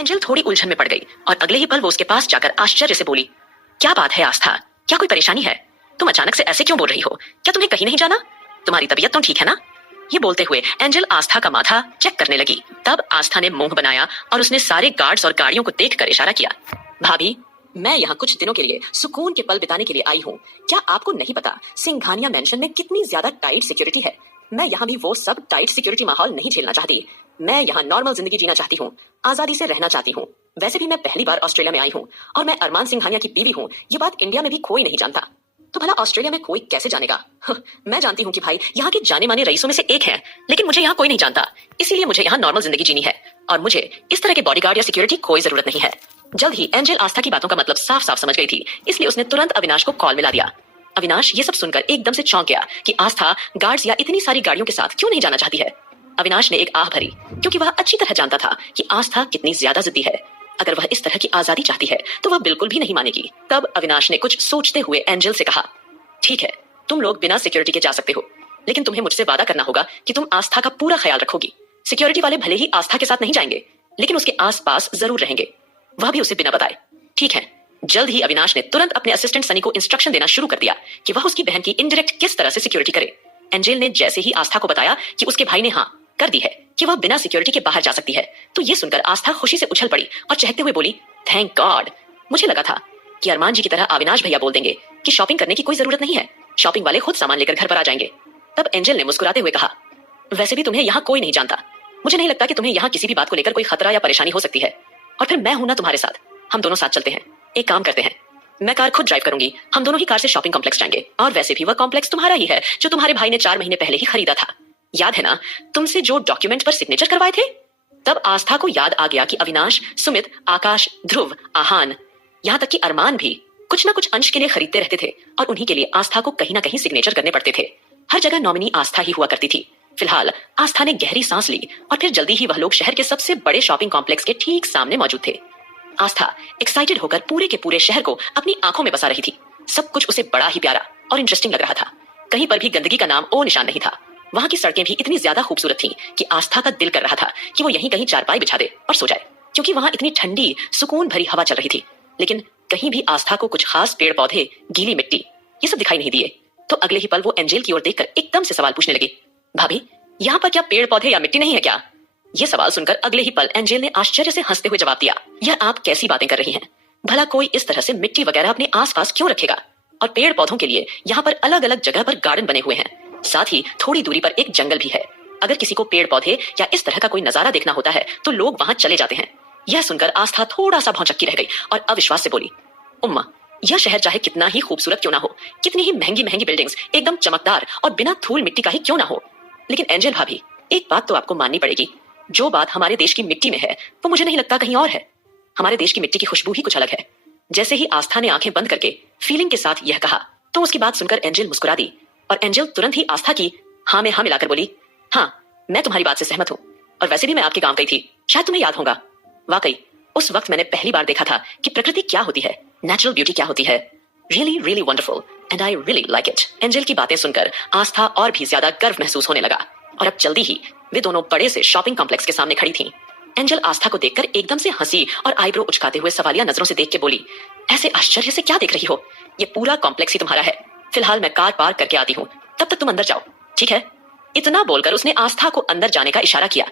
Angel थोड़ी उलझन में पड़ गई और अगले ही पल वो उसके पास जाकर आश्चर्य से बोली, क्या बात है आस्था, क्या कोई परेशानी है? तुम अचानक से ऐसे क्यों बोल रही हो? क्या तुम्हें कहीं नहीं जाना? तुम्हारी तबीयत तो ठीक है ना? ये बोलते हुए एंजल आस्था का माथा चेक करने लगी। तब आस्था ने मुंह बनाया और उसने सारे गार्ड्स और गाड़ियों को देखकर इशारा किया। भाभी, मैं यहाँ कुछ दिनों के लिए सुकून के पल बिताने के लिए आई हूँ। क्या आपको नहीं पता सिंघानिया मेंशन में कितनी ज्यादा टाइट सिक्योरिटी है? मैं यहाँ भी वो सब टाइट सिक्योरिटी माहौल नहीं झेलना चाहती। मैं यहाँ नॉर्मल जिंदगी जीना चाहती हूँ, आजादी से रहना चाहती हूँ। वैसे भी मैं पहली बार ऑस्ट्रेलिया में आई हूँ और मैं अरमान सिंघानिया की बीवी हूँ। ये बात इंडिया में भी कोई नहीं जानता, तो भला ऑस्ट्रेलिया में कोई कैसे जानेगा? मैं जानती हूँ कि भाई यहाँ के जाने माने रईसों में से एक है, लेकिन मुझे यहाँ कोई नहीं जानता, इसीलिए मुझे यहाँ नॉर्मल जिंदगी जीनी है और मुझे इस तरह के बॉडीगार्ड या सिक्योरिटी कोई जरूरत नहीं है। जल्द ही एंजल आस्था की बातों का मतलब साफ साफ समझ गई थी, इसलिए उसने तुरंत अविनाश को कॉल मिला दिया। अविनाश ये सब सुनकर एकदम से चौंक गया कि आस्था गार्ड्स या इतनी सारी गाड़ियों के साथ क्यों नहीं जाना चाहती है। अविनाश ने एक आह भरी, क्योंकि वह अच्छी तरह जानता था कि आस्था कितनी ज्यादा जिद्दी है। अगर वह इस तरह की आजादी चाहती है तो वह बिल्कुल भी नहीं मानेगी। तब अविनाश ने कुछ सोचते हुए एंजल से कहा, ठीक है, तुम लोग बिना सिक्योरिटी के जा सकते हो, लेकिन तुम्हें मुझसे वादा करना होगा कि तुम आस्था का पूरा ख्याल रखोगी। सिक्योरिटी वाले भले ही आस्था के साथ नहीं जाएंगे, लेकिन उसके आसपास जरूर रहेंगे, वह भी उसे बिना बताए। ठीक है। जल्द ही अविनाश ने तुरंत अपने असिस्टेंट सनी को इंस्ट्रक्शन देना शुरू कर दिया कि वह उसकी बहन की इनडायरेक्ट किस तरह से सिक्योरिटी करे। एंजल ने जैसे ही आस्था को बताया कि उसके भाई ने हाँ कर दी है कि वह बिना सिक्योरिटी के बाहर जा सकती है, तो ये सुनकर आस्था खुशी से उछल पड़ी और चहकते हुए बोली, थैंक गॉड, मुझे लगा था कि अरमान जी की तरह अविनाश भैया बोल देंगे कि शॉपिंग करने की कोई जरूरत नहीं है, शॉपिंग वाले खुद सामान लेकर घर पर आ जाएंगे। तब एंजल ने मुस्कुराते हुए कहा, वैसे भी तुम्हें यहाँ कोई नहीं जानता, मुझे नहीं लगता कि तुम्हें यहाँ किसी भी बात को लेकर कोई खतरा या परेशानी हो सकती है। और फिर मैं हूं ना तुम्हारे साथ, हम दोनों साथ चलते हैं। एक काम करते हैं, मैं कार खुद ड्राइव करूंगी, हम दोनों ही कार से शॉपिंग कॉम्प्लेक्स जाएंगे। और वैसे भी वह कॉम्प्लेक्स तुम्हारा ही है जो तुम्हारे भाई ने 4 महीने पहले ही खरीदा था, याद है ना, तुमसे जो डॉक्यूमेंट पर सिग्नेचर करवाए थे। तब आस्था को याद आ गया कि अविनाश, सुमित, आकाश, ध्रुव, आहान, यहाँ तक कि अरमान भी कुछ ना कुछ अंश के लिए खरीदते रहते थे और उन्हीं के लिए आस्था को कहीं ना कहीं सिग्नेचर करने पड़ते थे। हर जगह नॉमिनी आस्था ही हुआ करती थी। फिलहाल आस्था ने गहरी सांस ली और फिर जल्दी ही वह लोग शहर के सबसे बड़े शॉपिंग कॉम्प्लेक्स के ठीक सामने मौजूद थे। आस्था एक्साइटेड होकर पूरे के पूरे शहर को अपनी आंखों में बसा रही थी। सब कुछ उसे बड़ा ही प्यारा और इंटरेस्टिंग लग रहा था। कहीं पर भी गंदगी का नाम ओ निशान नहीं था। वहां की सड़कें भी इतनी ज्यादा खूबसूरत थीं कि आस्था का दिल कर रहा था कि वो यहीं कहीं चारपाई बिछा दे और सो जाए, क्योंकि वहां इतनी ठंडी सुकून भरी हवा चल रही थी। लेकिन कहीं भी आस्था को कुछ खास पेड़ पौधे, गीली मिट्टी, ये सब दिखाई नहीं दिए। तो अगले ही पल वो एंजल की ओर देखकर एकदम से सवाल पूछने लगी, भाभी यहाँ पर क्या पेड़ पौधे या मिट्टी नहीं है क्या? ये सवाल सुनकर अगले ही पल एंजल ने आश्चर्य से हंसते हुए जवाब दिया, यह आप कैसी बातें कर रही हैं? भला कोई इस तरह से मिट्टी वगैरह अपने आसपास क्यों रखेगा? और पेड़ पौधों के लिए यहाँ पर अलग अलग जगह पर गार्डन बने हुए हैं, साथ ही थोड़ी दूरी पर एक जंगल भी है। अगर किसी को पेड़ पौधे या इस तरह का कोई नजारा देखना होता है तो लोग वहां चले जाते हैं। यह सुनकर आस्था थोड़ा सा भौचक्की रह गई और अविश्वास से बोली, उम्मा, यह शहर चाहे कितना ही खूबसूरत क्यों ना हो, कितनी ही महंगी महंगी बिल्डिंग्स एकदम चमकदार और बिना धूल मिट्टी का ही क्यों ना हो, लेकिन एंजल भाभी, एक बात तो आपको माननी पड़ेगी, जो बात हमारे देश की मिट्टी में है वो मुझे नहीं लगता कहीं और है। हमारे देश की मिट्टी की खुशबू ही कुछ अलग है। जैसे ही आस्था ने आंखें बंद करके फीलिंग के साथ यह कहा, तो उसकी बात सुनकर एंजल मुस्कुरा दी और एंजल तुरंत ही आस्था की हाँ में हाँ मिलाकर बोली, हाँ मैं तुम्हारी बात से सहमत हूँ, और वैसे भी मैं आपके गांव गई थी, शायद तुम्हें याद होगा। वाकई उस वक्त मैंने पहली बार देखा था कि प्रकृति क्या होती है, नेचुरल ब्यूटी क्या होती है। Really really wonderful and I really like it. Angel की बातें सुनकर आस्था और भी ज्यादा गर्व महसूस होने लगा और अब जल्दी ही वे दोनों बड़े से शॉपिंग कॉम्प्लेक्स के सामने खड़ी थीं। एंजल आस्था को देखकर एकदम से हंसी और आईब्रो उचकाते हुए सवालिया नजरों से देख के बोली, ऐसे आश्चर्य से क्या देख रही हो? ये पूरा कॉम्प्लेक्स ही तुम्हारा है। फिलहाल मैं कार पार्क करके आती हूँ, तब तक तुम अंदर जाओ, ठीक है? इतना बोलकर उसने आस्था को अंदर जाने का इशारा किया।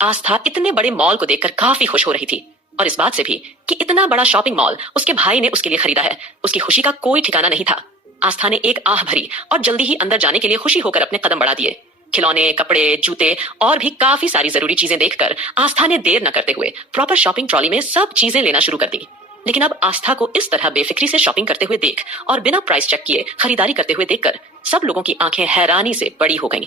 आस्था इतने बड़े मॉल को देखकर काफी खुश हो रही थी और इस बात से भी कि इतना बड़ा शॉपिंग मॉल उसके भाई ने उसके लिए खरीदा है। उसकी खुशी का कोई ठिकाना नहीं था। आस्था ने एक आह भरी और जल्दी ही अंदर जाने के लिए खुशी होकर अपने कदम बढ़ा दिए। खिलौने, कपड़े, जूते और भी काफी सारी जरूरी चीजें देखकर आस्था ने देर न करते हुए प्रॉपर शॉपिंग ट्रॉली में सब चीजें लेना शुरू कर दी। लेकिन अब आस्था को इस तरह बेफिक्री से शॉपिंग करते हुए देख और बिना प्राइस चेक किए खरीदारी करते हुए देखकर सब लोगों की आंखें हैरानी से बड़ी हो गईं।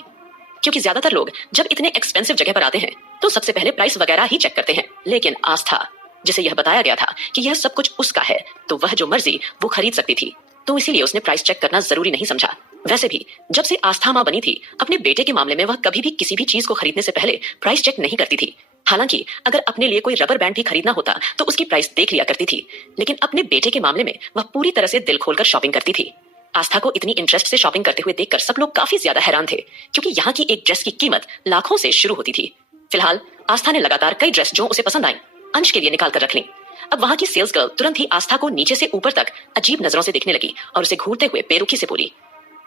क्योंकि ज्यादातर लोग जब इतने एक्सपेंसिव जगह पर आते हैं तो सबसे पहले प्राइस वगैरह ही चेक करते हैं, लेकिन आस्था, जिसे यह बताया गया था कि यह सब कुछ उसका है, तो वह जो मर्जी वो खरीद सकती थी, तो इसीलिए उसने प्राइस चेक करना जरूरी नहीं समझा। वैसे भी जब से आस्था मां बनी थी, अपने बेटे के मामले में वह कभी भी किसी भी चीज को खरीदने से पहले प्राइस चेक नहीं करती थी। हालांकि अगर अपने लिए कोई रबर बैंड भी खरीदना होता तो उसकी प्राइस देख लिया करती थी, लेकिन अपने बेटे के मामले में वह पूरी तरह से दिल खोलकर शॉपिंग करती थी। आस्था को इतनी इंटरेस्ट से शॉपिंग करते हुए देखकर सब लोग काफी ज्यादा हैरान थे, क्योंकि यहाँ की एक ड्रेस की कीमत लाखों से शुरू होती थी। फिलहाल आस्था ने लगातार कई ड्रेस जो उसे पसंद आई अंश के लिए निकाल कर रख ली। अब वहां की सेल्स गर्ल तुरंत ही आस्था को नीचे से ऊपर तक अजीब नजरों से देखने लगी और उसे घूरते हुए बेरुखी से बोली,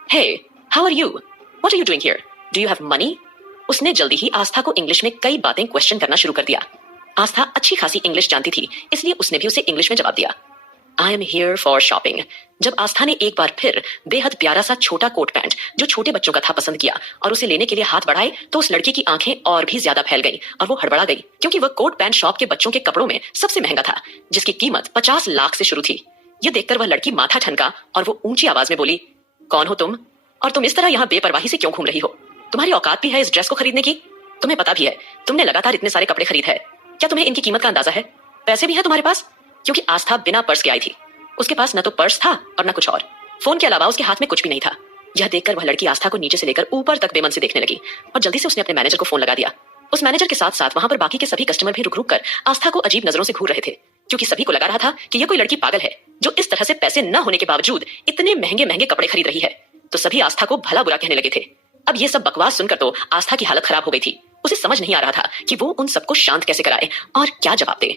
hey, how are you? What are you doing here? Do you have money? उसने जल्दी ही आस्था को इंग्लिश में कई बातें क्वेश्चन करना शुरू कर दिया। आस्था अच्छी खासी इंग्लिश जानती थी, इसलिए उसने भी उसे इंग्लिश में जवाब दिया, I am here for shopping. जब आस्था ने एक बार फिर बेहद प्यारा सा छोटा कोट पैंट जो छोटे बच्चों का था पसंद किया और उसे लेने के लिए हाथ बढ़ाए तो उस लड़की की आंखें और भी ज्यादा फैल गई और वो हड़बड़ा गई, क्योंकि वह कोट पैंट शॉप के बच्चों के कपड़ों में सबसे महंगा था, जिसकी कीमत 50 लाख से शुरू थी। यह देखकर वह लड़की माथा ठनका और वो ऊंची आवाज में बोली, कौन हो तुम और तुम इस तरह यहाँ बेपरवाही से क्यों घूम रही हो? तुम्हारी औकात भी है इस ड्रेस को खरीदने की? तुम्हें पता भी है तुमने लगातार इतने सारे कपड़े खरीद है, क्या तुम्हें इनकी कीमत का अंदाजा है? पैसे भी है तुम्हारे पास? क्योंकि आस्था बिना पर्स के आई थी, उसके पास न तो पर्स था और न कुछ और, फोन के अलावा उसके हाथ में कुछ भी नहीं था। यह देखकर वह लड़की आस्था को नीचे से लेकर ऊपर तक बेमन से देखने लगी और जल्दी से उसने अपने मैनेजर को फोन लगा दिया। उस मैनेजर के साथ साथ वहां पर बाकी के सभी कस्टमर भी रुक रुक कर आस्था को अजीब नजरों से घूर रहे थे, क्योंकि सभी को लगा रहा था कि यह कोई लड़की पागल है जो इस तरह से पैसे न होने के बावजूद इतने महंगे महंगे कपड़े खरीद रही है। तो सभी आस्था को भला बुरा कहने लगे थे। अब ये सब बकवास सुनकर तो आस्था की हालत खराब हो गई थी। उसे समझ नहीं आ रहा था कि वो उन सबको शांत कैसे कराए और क्या जवाब दे।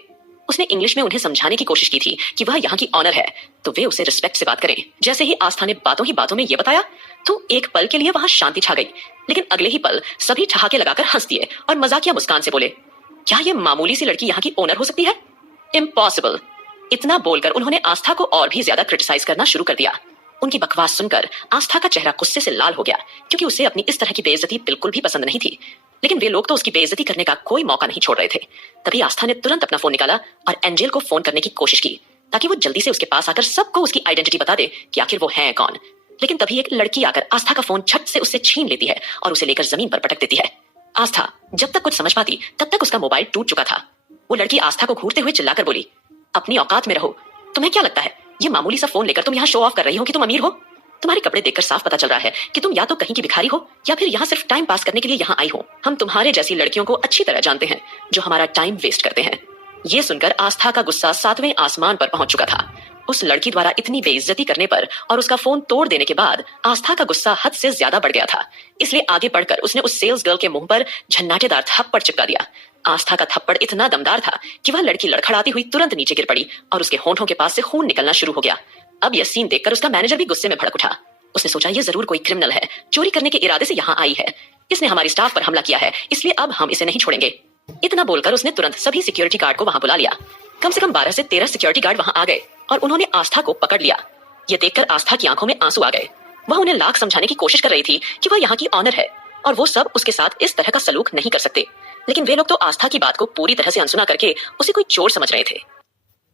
उसने इंग्लिश में उन्हें समझाने की कोशिश की थी कि वह यहाँ की ऑनर है तो वे उसे रिस्पेक्ट से बात करें। जैसे ही आस्था ने बातों ही बातों में ये बताया तो एक पल के लिए वहां शांति छा गई, लेकिन अगले ही पल सभी ठहाके लगाकर हंस दिए और मजाकिया मुस्कान से बोले, क्या ये मामूली सी लड़की यहाँ की ओनर हो सकती है? इम्पॉसिबल। इतना बोलकर उन्होंने आस्था को और भी ज्यादा क्रिटिसाइज करना शुरू कर दिया। उनकी बकवास सुनकर आस्था का चेहरा गुस्से से लाल हो गया, क्योंकि उसे अपनी इस तरह की बेइज्जती बिल्कुल भी पसंद नहीं थी, लेकिन वे लोग तो उसकी बेइज्जती करने का कोई मौका नहीं छोड़ रहे थे। तभी आस्था ने तुरंत अपना फोन निकाला और एंजेल को फोन करने की कोशिश की ताकि वो जल्दी से उसके पास आकर सबको उसकी आइडेंटिटी बता दे कि आखिर वो है कौन। लेकिन तभी एक लड़की आकर आस्था का फोन झट से उससे छीन लेती है और उसे लेकर जमीन पर पटक देती है। आस्था जब तक कुछ समझ पाती तब तक उसका मोबाइल टूट चुका था। वो लड़की आस्था को घूरते हुए चिल्लाकर बोली, अपनी औकात में रहो। तुम्हें क्या लगता है ये मामूली सा फोन लेकर तुम यहाँ शो ऑफ कर रही हो कि तुम अमीर हो? तुम्हारे कपड़े देखकर साफ पता चल रहा है कि तुम या तो कहीं की भिखारी हो या फिर यहाँ सिर्फ टाइम पास करने के लिए यहाँ आई हो। हम तुम्हारे जैसी लड़कियों को अच्छी तरह जानते हैं जो हमारा टाइम वेस्ट करते हैं। ये सुनकर आस्था का गुस्सा 7वें आसमान पर पहुंच चुका था। उस लड़की द्वारा इतनी बेइज्जती करने पर और उसका फोन तोड़ देने के बाद आस्था का गुस्सा हद से ज्यादा बढ़ गया था, इसलिए आगे बढ़कर उसने उस सेल्स गर्ल के मुंह पर झन्नाटेदार थप्पड़ चिपका दिया। आस्था का थप्पड़ इतना दमदार था कि वह लड़की लड़खड़ाती हुई तुरंत नीचे गिर पड़ी और उसके होंठों के पास से खून निकलना शुरू हो गया। अब यह सीन देखकर उसका मैनेजर भी गुस्से में भड़क उठा। उसने सोचा ये जरूर कोई क्रिमिनल है, चोरी करने के इरादे से यहाँ आई है, इसने हमारी स्टाफ पर हमला किया है, इसलिए अब हम इसे नहीं छोड़ेंगे। इतना बोलकर उसने तुरंत सभी सिक्योरिटी गार्ड को वहां बुला लिया। कम से कम 12 से 13 सिक्योरिटी गार्ड वहां आ गए और उन्होंने आस्था को पकड़ लिया। ये देखकर आस्था की आंखों में आंसू आ गए। वह उन्हें लाख समझाने की कोशिश कर रही थी कि वह यहाँ की ऑनर है और वो सब उसके साथ इस तरह का सलूक नहीं कर सकते, लेकिन वे लोग तो आस्था की बात को पूरी तरह से अनसुना करके उसे कोई चोर समझ रहे थे।